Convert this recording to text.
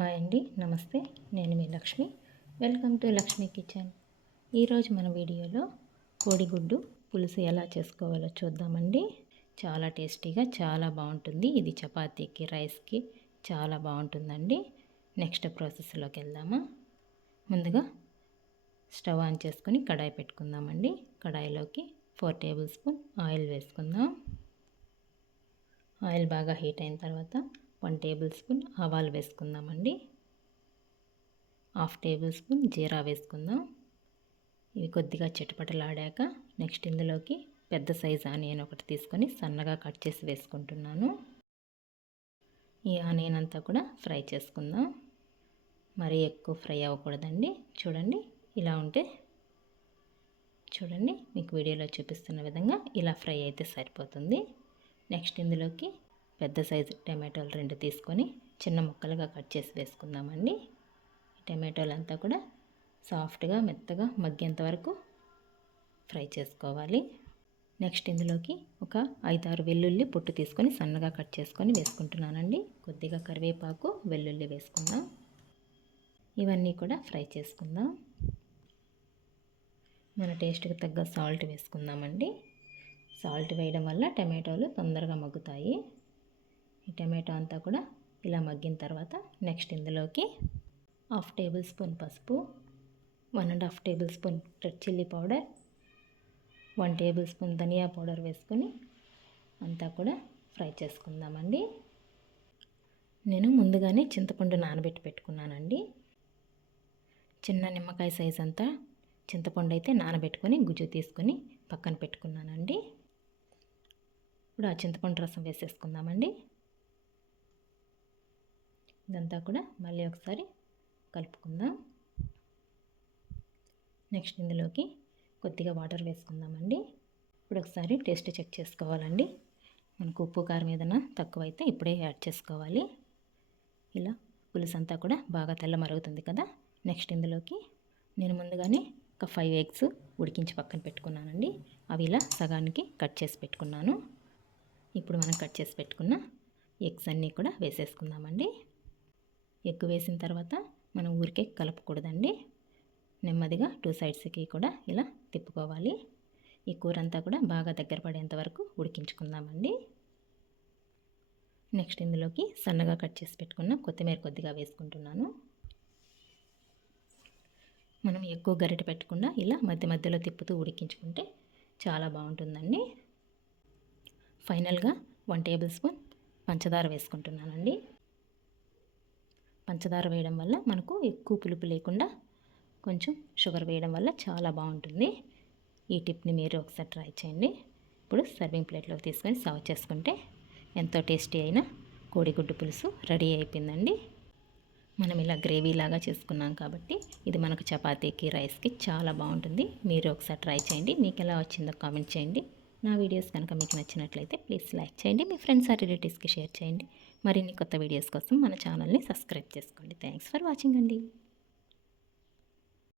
Hi అండి, నమస్తే. నేను మీ Lakshmi. Welcome to Lakshmi kitchen. ఈరోజు మన వీడియోలో కోడిగుడ్డు పులుసు ఎలా చేసుకోవాలో చూద్దామండి. చాలా టేస్టీగా చాలా బాగుంటుంది. ఇది చపాతీకి, రైస్కి చాలా బాగుంటుందండి. నెక్స్ట్ ప్రాసెస్లోకి వెళ్దామా. ముందుగా స్టవ్ ఆన్ చేసుకొని కడాయి పెట్టుకుందామండి. కడాయిలోకి 4 టేబుల్ స్పూన్ ఆయిల్ వేసుకుందాం. ఆయిల్ బాగా హీట్ అయిన తర్వాత 1 టేబుల్ స్పూన్ ఆవాలు వేసుకుందామండి. 1/2 టేబుల్ స్పూన్ జీరా వేసుకుందాం. ఇవి కొద్దిగా చిటపటలాడాక నెక్స్ట్ ఇందులోకి పెద్ద సైజు ఆనియన్ ఒకటి తీసుకొని సన్నగా కట్ చేసి వేసుకుంటున్నాను. ఈ ఆనియన్ అంతా కూడా ఫ్రై చేసుకుందాం. మరీ ఎక్కువ ఫ్రై అవ్వకూడదండి. చూడండి, ఇలా ఉంటే చూడండి, మీకు వీడియోలో చూపిస్తున్న విధంగా ఇలా ఫ్రై అయితే సరిపోతుంది. నెక్స్ట్ ఇందులోకి పెద్ద సైజు టమాటోలు 2 తీసుకొని చిన్న ముక్కలుగా కట్ చేసి వేసుకుందామండి. టమాటోలు అంతా కూడా సాఫ్ట్గా మెత్తగా మగ్గేంత వరకు ఫ్రై చేసుకోవాలి. నెక్స్ట్ ఇందులోకి ఒక 5-6 వెల్లుల్లి పొట్టు తీసుకొని సన్నగా కట్ చేసుకొని వేసుకుంటున్నానండి. కొద్దిగా కరివేపాకు, వెల్లుల్లి వేసుకుందాం. ఇవన్నీ కూడా ఫ్రై చేసుకుందాం. మన టేస్ట్కి తగ్గ సాల్ట్ వేసుకుందామండి. సాల్ట్ వేయడం వల్ల టమాటోలు తొందరగా మగ్గుతాయి. ఈ టమాటో అంతా కూడా ఇలా మగ్గిన తర్వాత నెక్స్ట్ ఇందులోకి 1/2 టేబుల్ స్పూన్ పసుపు, 1.5 tablespoon red chilli powder, 1 tablespoon dhania powder వేసుకొని అంతా కూడా ఫ్రై చేసుకుందామండి. నేను ముందుగానే చింతపండు నానబెట్టి పెట్టుకున్నానండి. చిన్న నిమ్మకాయ సైజ్ అంతా చింతపండు అయితే నానబెట్టుకొని గుజ్జు తీసుకొని పక్కన పెట్టుకున్నానండి. ఇప్పుడు ఆ చింతపండు రసం వేసేసుకుందామండి. ఇదంతా కూడా మళ్ళీ ఒకసారి కలుపుకుందాం. నెక్స్ట్ ఇందులోకి కొద్దిగా వాటర్ వేసుకుందామండి. ఇప్పుడు ఒకసారి టేస్ట్ చెక్ చేసుకోవాలండి. మనకు ఉప్పు కారం ఏదైనా తక్కువైతే ఇప్పుడే యాడ్ చేసుకోవాలి. ఇలా పులుసు అంతా కూడా బాగా తెల్ల మరుగుతుంది కదా. నెక్స్ట్ ఇందులోకి నేను ముందుగానే ఒక 5 ఎగ్స్ ఉడికించి పక్కన పెట్టుకున్నానండి. అవి ఇలా సగానికి కట్ చేసి పెట్టుకున్నాను. ఇప్పుడు మనం కట్ చేసి పెట్టుకున్న ఎగ్స్ అన్నీ కూడా వేసేసుకుందామండి. ఎగ్ వేసిన తర్వాత మనం ఊరికే కలపకూడదండి. నెమ్మదిగా 2 సైడ్స్కి కూడా ఇలా తిప్పుకోవాలి. ఈ కూర అంతా కూడా బాగా దగ్గర పడేంత వరకు ఉడికించుకుందామండి. నెక్స్ట్ ఇందులోకి సన్నగా కట్ చేసి పెట్టుకున్న కొత్తిమీర కొద్దిగా వేసుకుంటున్నాను. మనం ఎక్కువ గరిటె పెట్టకుండా ఇలా మధ్య మధ్యలో తిప్పుతూ ఉడికించుకుంటే చాలా బాగుంటుందండి. ఫైనల్గా 1 టేబుల్ స్పూన్ పంచదార వేసుకుంటున్నానండి. పంచదార వేయడం వల్ల మనకు ఎక్కువ పులుపు లేకుండా కొంచెం షుగర్ వేయడం వల్ల చాలా బాగుంటుంది. ఈ టిప్ని మీరు ఒకసారి ట్రై చేయండి. ఇప్పుడు సర్వింగ్ ప్లేట్లోకి తీసుకొని సర్వ్ చేసుకుంటే ఎంతో టేస్టీ అయిన కోడిగుడ్డు పులుసు రెడీ అయిపోయిందండి. మనం ఇలా గ్రేవీ లాగా చేసుకున్నాం కాబట్టి ఇది మనకు చపాతీకి, రైస్కి చాలా బాగుంటుంది. మీరు ఒకసారి ట్రై చేయండి. మీకు ఎలా వచ్చిందో కామెంట్ చేయండి. నా వీడియోస్ కనుక మీకు నచ్చినట్లయితే ప్లీజ్ లైక్ చేయండి. మీ ఫ్రెండ్స్ ఆర్ రిలేటివ్స్కి షేర్ చేయండి. మరిన్ని కొత్త వీడియోస్ కోసం మన ఛానల్ని సబ్స్క్రైబ్ చేసుకోండి. థ్యాంక్స్ ఫర్ వాచింగ్ అండి.